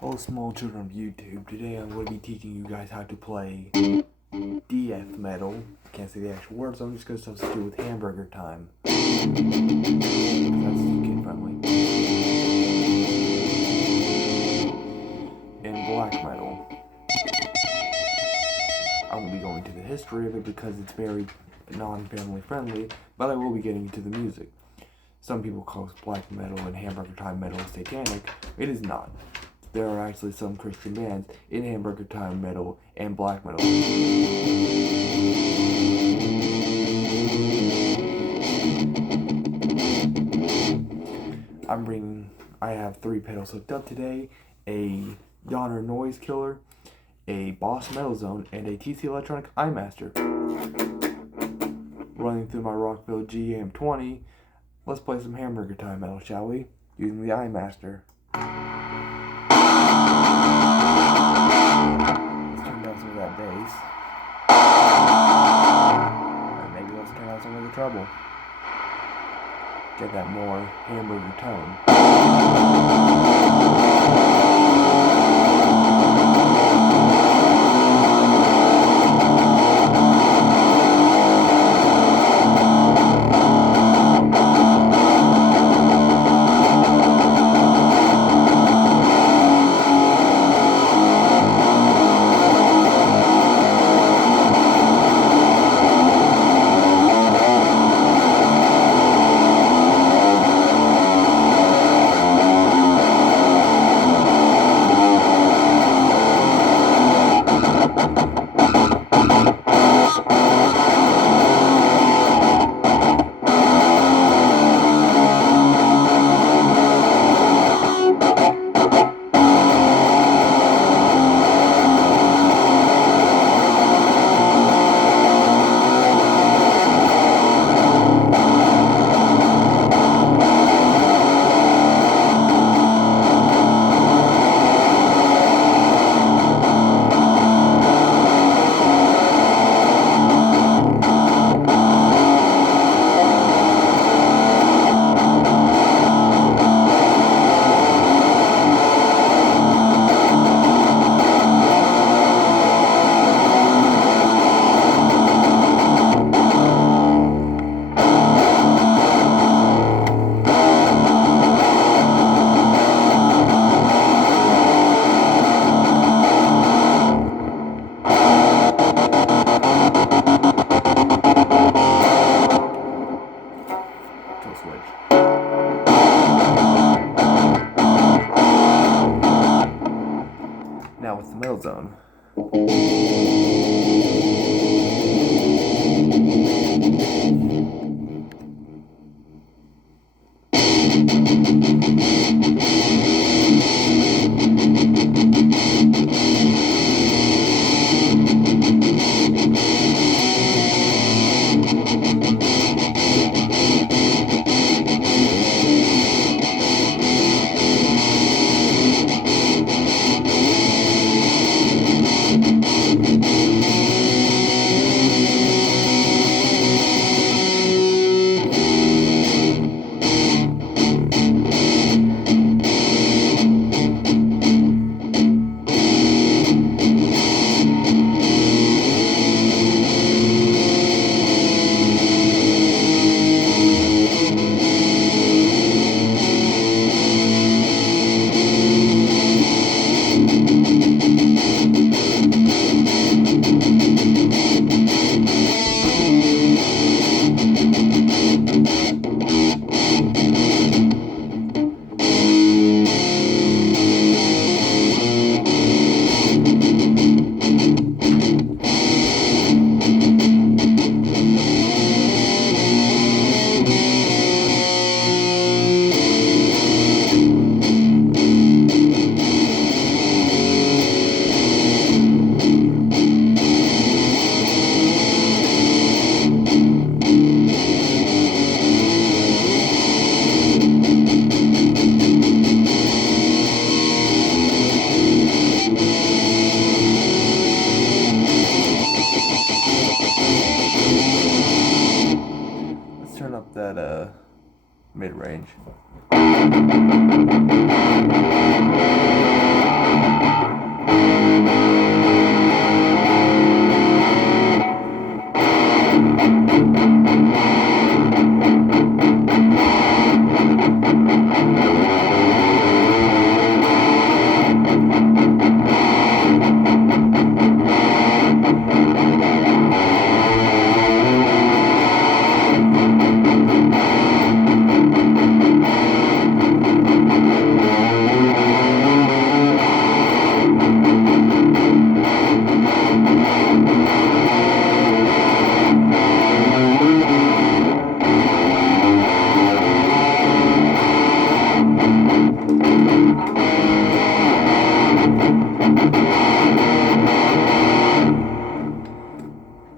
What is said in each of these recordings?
Hello small children of YouTube. Today I'm going to be teaching you guys how to play death metal. I can't say the actual words, so I'm just going to substitute with Hamburger Time. That's kid friendly. And black metal. I won't be going to the history of it because it's very non-family friendly, but I will be getting into the music. Some people call black metal and Hamburger Time metal satanic. It is not. There are actually some Christian bands in Hamburger Time metal and black metal. I have 3 pedals hooked up today: a Yawner Noise Killer, a Boss Metal Zone, and a TC Electronic iMaster. Running through my Rockville GM20, let's play some Hamburger Time metal, shall we? Using the iMaster. Let's turn down some of that bass. Or maybe let's turn down some of the treble. Get that more hamburger tone. Now with the metal zone.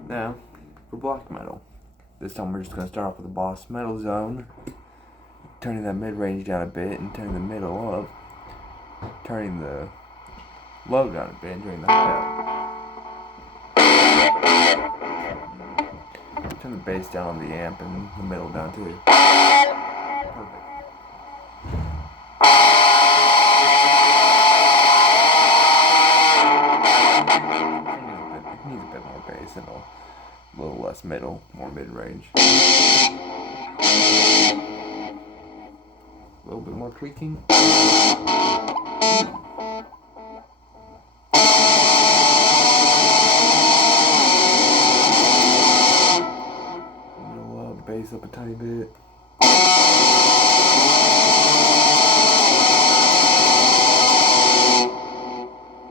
Now, for black metal. This time we're just going to start off with the boss metal zone, turning that mid-range down a bit and turning the middle up, turning the low down a bit and turning the high up. Turn the bass down on the amp and the middle down too. Perfect. It needs a bit more bass and a little less middle, more mid-range. A little bit more tweaking. Bass up a tiny bit.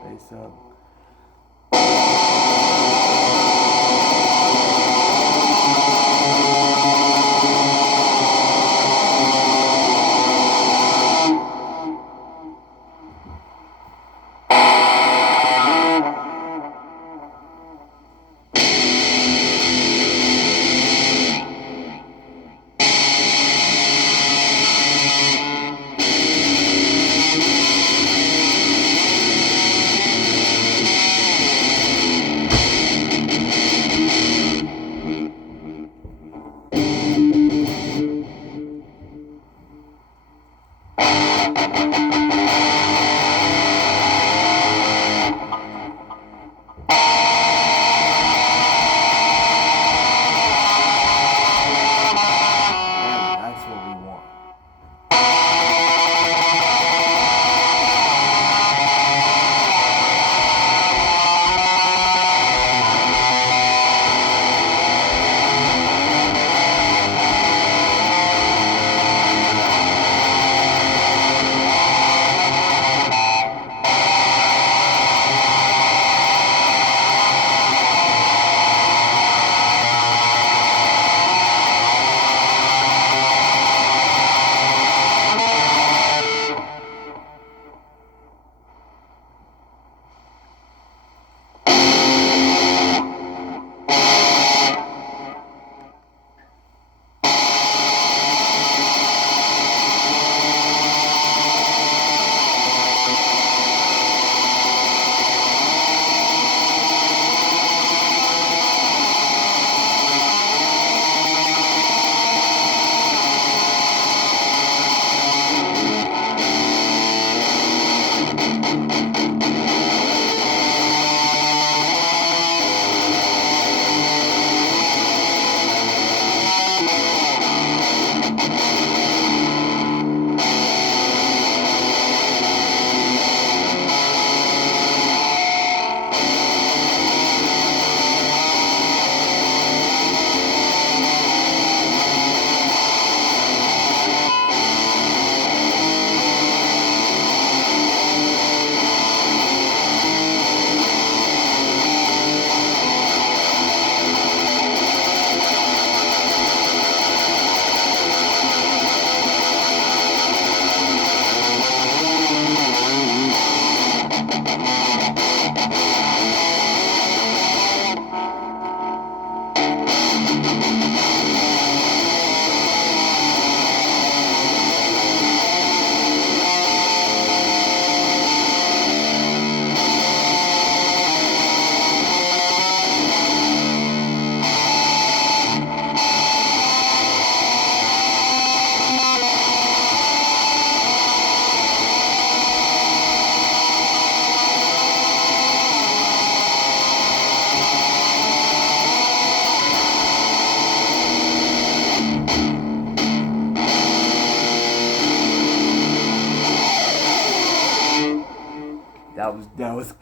Bass up.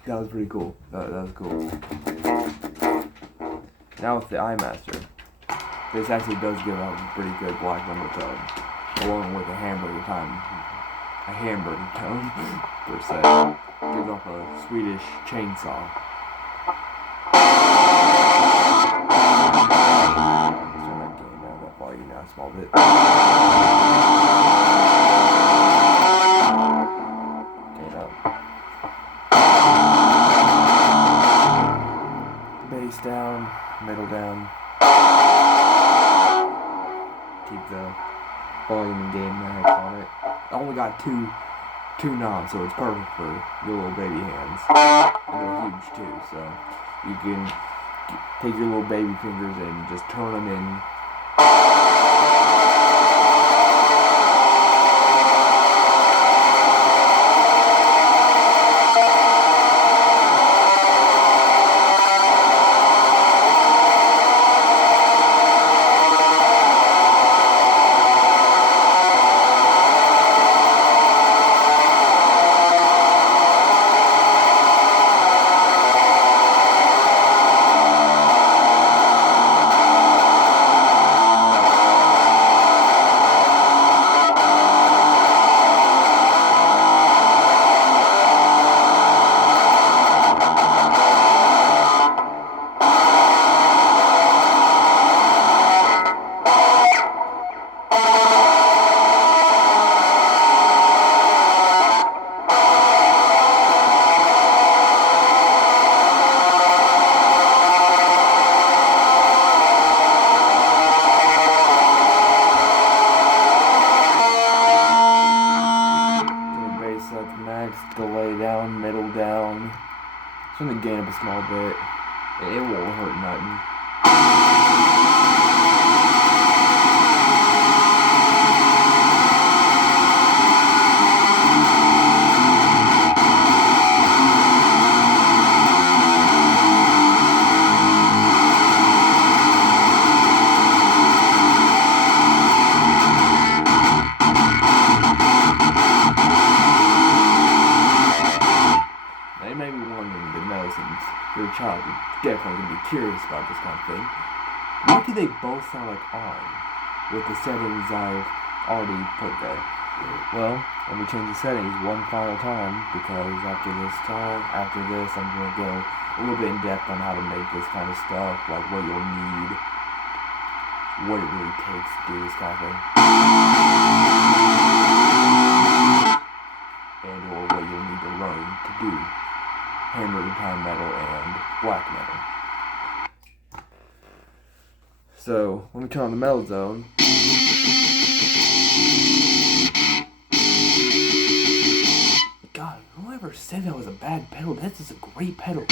That was pretty cool. That was cool. Now with the iMaster, this actually does give out a pretty good black metal tone, along with a hamburger tone per se. Gives off a Swedish chainsaw. Let's turn that gain down, that volume down a small bit. Gain up. middle down. Keep the volume and gain max on it. I only got two knobs, so it's perfect for your little baby hands. And they're huge too, so you can take your little baby fingers and just turn them in. Delay down, middle down. Just gonna gain up a small bit. It won't hurt nothing. Your child is definitely going to be curious about this kind of thing. What do they both sound like on with the settings I've already put there? Well, let me change the settings one final time, because after this, I'm going to go a little bit in depth on how to make this kind of stuff, like what you'll need, what it really takes to do this kind of thing, and or what you'll need to learn to do Hamburger time metal and black metal. So let me turn on the metal zone. God, whoever said that was a bad pedal, this is a great pedal.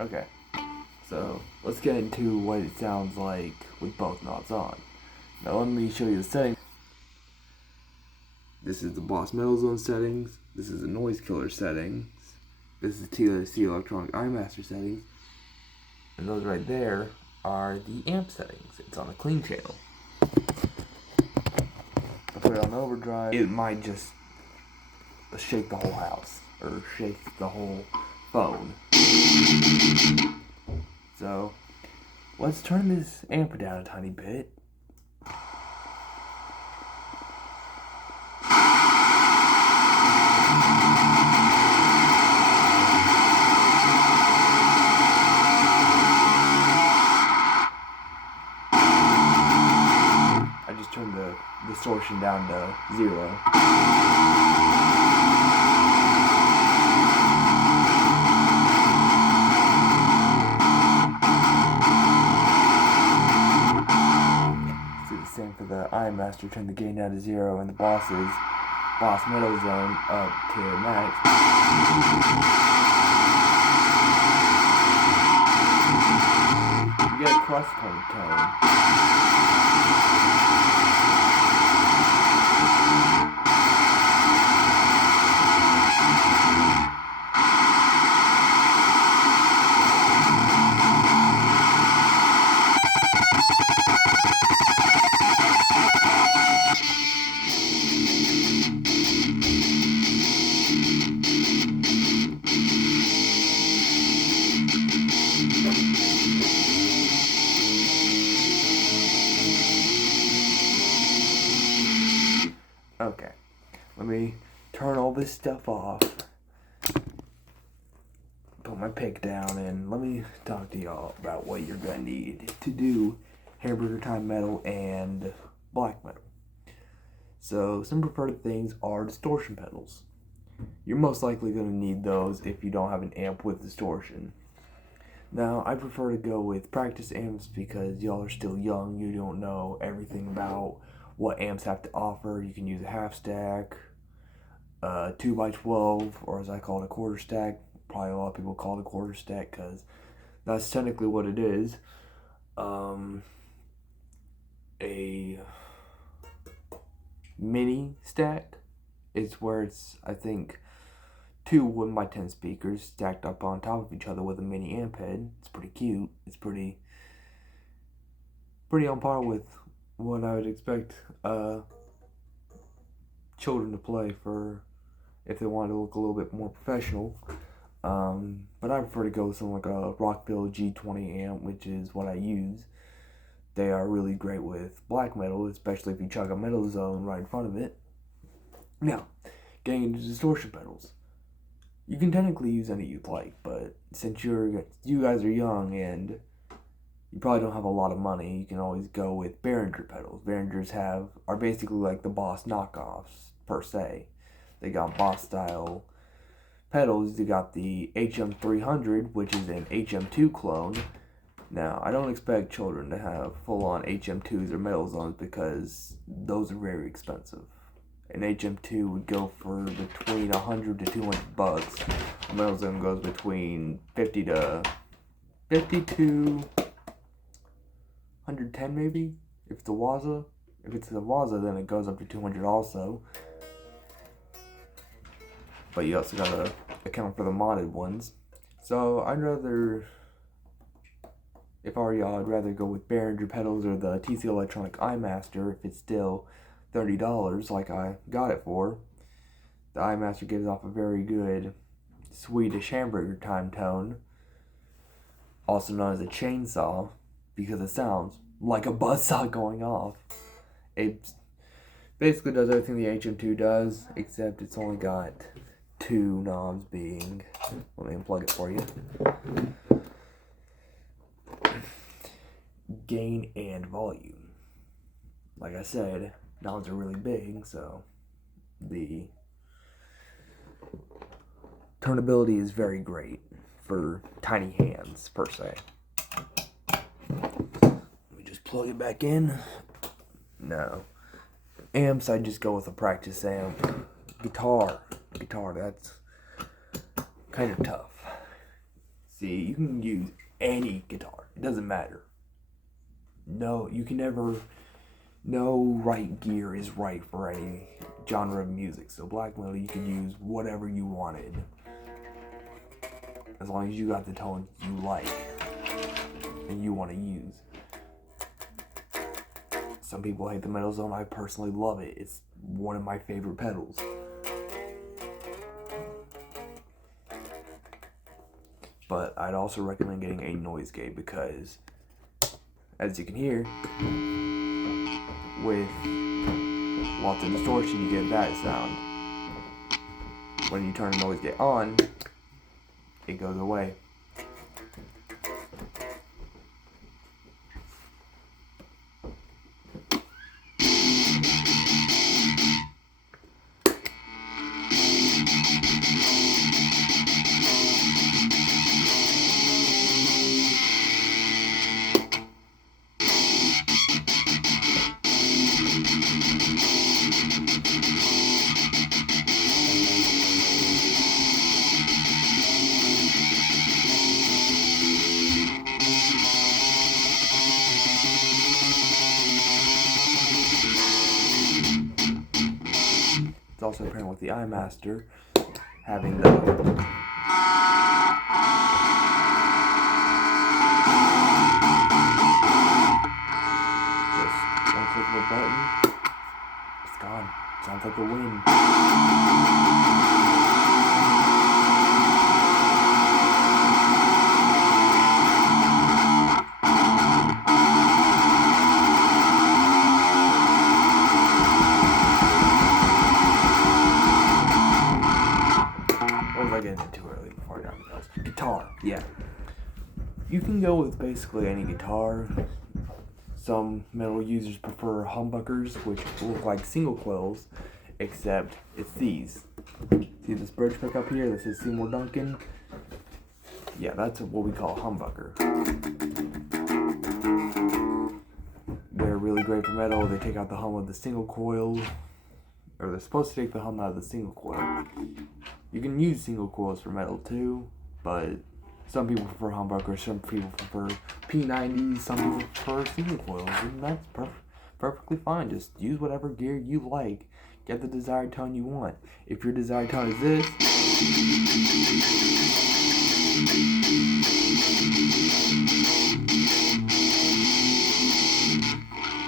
Okay, so let's get into what it sounds like with both knobs on. Now let me show you the settings. This is the Boss Metal Zone settings. This is the Noise Killer settings. This is TLC Electronic iMaster settings. And those right there are the amp settings. It's on the clean channel. If I put it on overdrive, it might just shake the whole house, or shake the whole phone. So, let's turn this amp down a tiny bit. I just turned the distortion down to 0. Same for the iMaster, turn the gain down to 0, and the Boss Metal Zone up to max. You get a crust tone. turn all this stuff off, put my pick down, and let me talk to y'all about what you're gonna need to do Hamburger Time metal and black metal. So some preferred things are distortion pedals. You're most likely going to need those if you don't have an amp with distortion. Now, I prefer to go with practice amps because y'all are still young. You don't know everything about what amps have to offer. You can use a half stack, 2x12, or as I call it, a quarter stack. Probably a lot of people call it a quarter stack because that's technically what it is. A mini stack is where it's, I think, 2 1x10 speakers stacked up on top of each other with a mini amp head. It's pretty cute. It's pretty on par with what I would expect children to play for if they wanted to look a little bit more professional. But I prefer to go with something like a Rockville G20 amp, which is what I use. They are really great with black metal, especially if you chuck a metal zone right in front of it. Now, getting into distortion pedals. You can technically use any you'd like, but since you guys are young and you probably don't have a lot of money, you can always go with Behringer pedals. Behringers are basically like the Boss knockoffs, per se. They got Boss style pedals. They got the HM300, which is an HM2 clone. Now, I don't expect children to have full-on HM2s or metal zones because those are very expensive. An HM2 would go for between $100 to $200. A metal zone goes between $50 to $110 maybe. If it's a Waza, then it goes up to $200 also. But you also gotta account for the modded ones. So if I were y'all, I'd rather go with Behringer pedals or the TC Electronic iMaster if it's still $30 like I got it for. The iMaster gives off a very good Swedish Hamburger Time tone, also known as a chainsaw, because it sounds like a buzzsaw going off. It basically does everything the HM2 does, except it's only got 2 knobs being, let me unplug it for you, gain and volume. Like I said, knobs are really big, so the turnability is very great for tiny hands, per se. Let me just plug it back in. No. Amps, I just go with a practice amp. Guitar, that's kind of tough. See, you can use any guitar. It doesn't matter. No right gear is right for any genre of music. So black metal, you can use whatever you wanted, as long as you got the tones you like and you want to use. Some people hate the metal zone. I personally love it. It's one of my favorite pedals. But I'd also recommend getting a noise gate because, as you can hear, with lots of distortion, you get that sound. When you turn the noise gate on, it goes away. It's also apparent with the iMaster having the just one click of a button, it's gone. Sounds like a wind. get in too early before I got the bells. Guitar, yeah. You can go with basically any guitar. Some metal users prefer humbuckers, which look like single coils, except it's these. See this bridge pick up here that says Seymour Duncan? Yeah, that's what we call a humbucker. They're really great for metal. They take out the hum of the single coil, or they're supposed to take the hum out of the single coil. You can use single coils for metal too, but some people prefer humbuckers, some people prefer P90s, some people prefer single coils, and that's perfectly fine. Just use whatever gear you like. Get the desired tone you want. If your desired tone is this,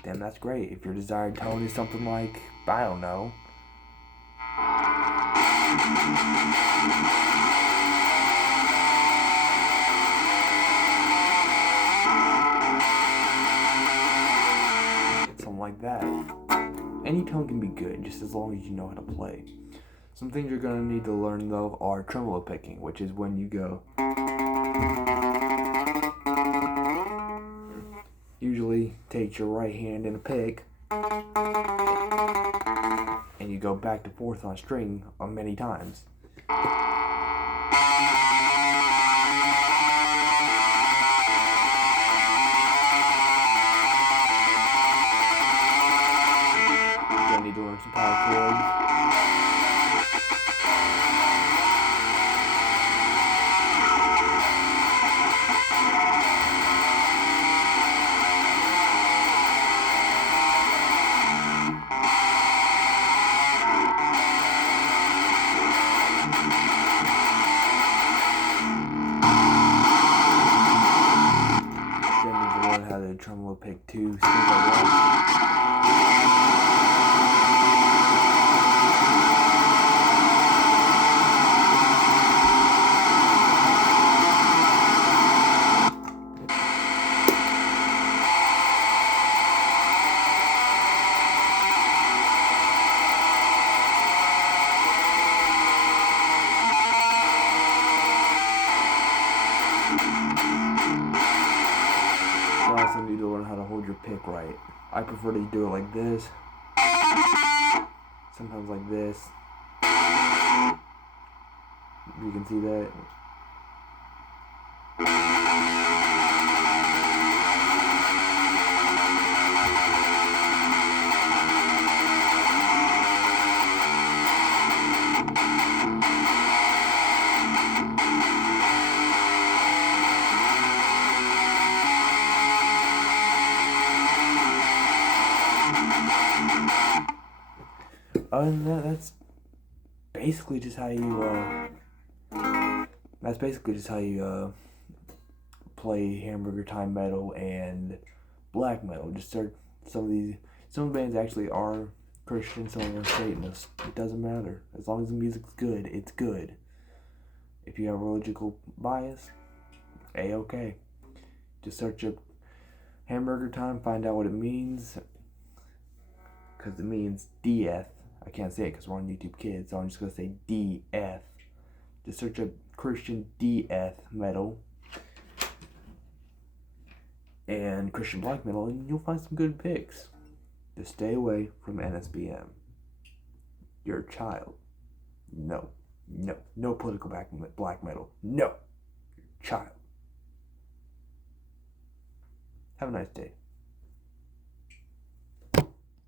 then that's great. If your desired tone is something like, I don't know, something like that. Any tone can be good, just as long as you know how to play. Some things you're going to need to learn, though, are tremolo picking, which is when you go. Usually take your right hand in a pick, and you go back and forth on a string many times. You're going to need to learn some power chords. How to tremolo pick two strings at once. You also need to learn how to hold your pick right. I prefer to do it like this. Sometimes like this. You can see that. Other than that, that's basically just how you play Hamburger time metal and black metal. Just start some bands actually are Christian, some are Satanist. It doesn't matter. As long as the music's good, it's good. If you have a religious bias, A-okay. Just search up Hamburger time, find out what it means. Because it means death. I can't say it because we're on YouTube Kids, so I'm just going to say death. Just search up Christian death metal and Christian black metal, and you'll find some good picks. Just stay away from NSBM. You're a child. No political black metal. No. You're a child. Have a nice day.